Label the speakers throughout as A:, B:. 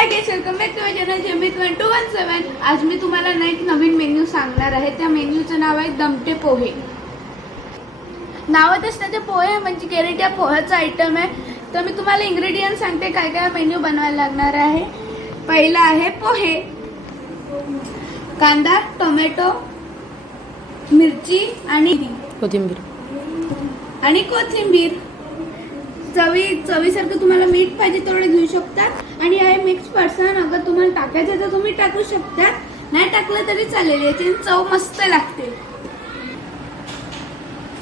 A: Hi guys welcome back to my channel जेमित one two one seven आज मी तुम्हाला ना एक नवीन मेन्यू सांगणार आहे. त्या मेन्यूचं नाव आहे दमटे पोहे. नावातच त्याचे पोहे म्हणजे गॅरंटी पोह्याचा आयटम आहे. तर मी तुम्हाला इन्ग्रेडियंट सांगते काय काय मेन्यू बनवायला लागणार आहे. पहिला आहे पोहे. कांदा टोमॅटो मिरची आणि
B: कोथिंबीर.
A: आणि कोथिंबीर. चवी चवीसारखं तुम्हाला मीठ पाहिजे तेवढं घेऊ शकतात आणि हे मिक्स पर्सन अगर तुम्हाला टाकायचं तर तुम्ही टाकू शकतात नाही टाकलं तरी चालेल याची चव मस्त लागते.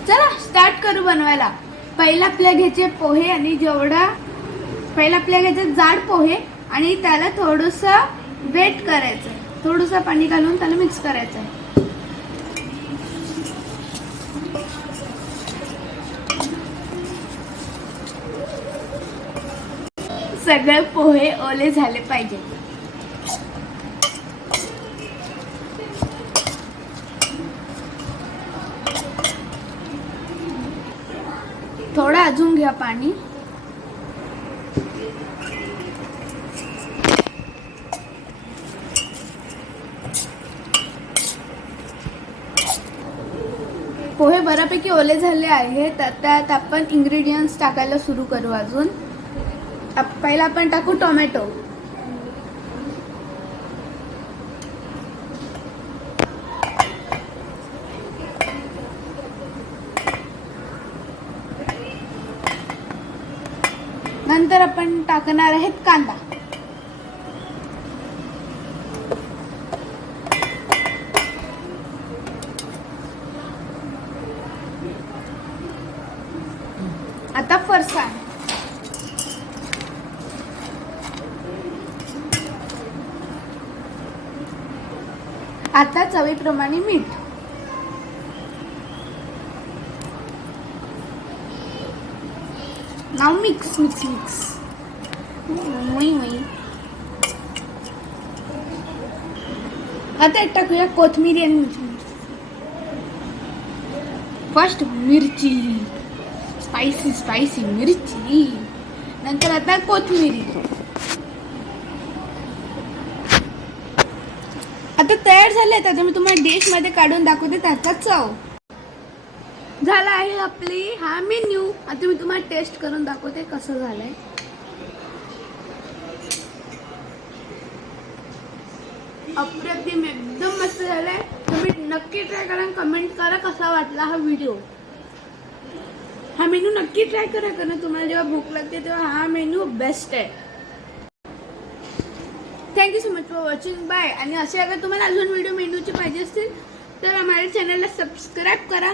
A: चला स्टार्ट करू बनवायला. पहिला आपल्या घ्यायचे पोहे आणि जेवढा पहिला आपल्या घ्यायचे जाड पोहे आणि त्याला थोडस वेट करायचं. थोडंसं पाणी घालून त्याला मिक्स करायचं सगळे पोहे ओले झाले पाहिजे. थोडं अजून घ्या पाणी. पोहे बऱ्यापैकी ओले झाले आहेत. तर त्यात आपण इंग्रेडियंट्स टाकायला सुरू करू अजून. पहिला आपण टाकू टोमॅटो। नंतर आपण टाकणार आहेत कांदा। आता फरसाण। आता चवीप्रमाणे मीठ. नाव मिक्स मिक्स मिक्स मुई मुई. आता एक टाकूया कोथमिरी आणि मिरची. फर्स्ट मिरची. स्पायसी स्पायसी मिरची. नंतर आता कोथमिरी. आता तयार झाले आता मी तुम्हाला डिशमध्ये काढून दाखवते. त्याचा चव. झाला आहे आपली. हा मेन्यू आता मी तुम्हाला टेस्ट करून दाखवते कसं झालंय. अप्रतिम एकदम मस्त झालंय. तुम्ही नक्की ट्राय करा कमेंट करा कसा वाटला हा व्हिडिओ हा मेनू नक्की ट्राय करा. कारण तुम्हाला जेव्हा भूक लागते तेव्हा हा मेनू बेस्ट आहे. Thank you so much for watching bye आणि असे अगर तुम्हाला अजून व्हिडिओ मेनूचे पाहिजे असतील तर आम्हाला चॅनलला सबस्क्राईब करा.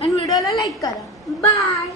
A: आणि व्हिडिओला लाईक करा. बाय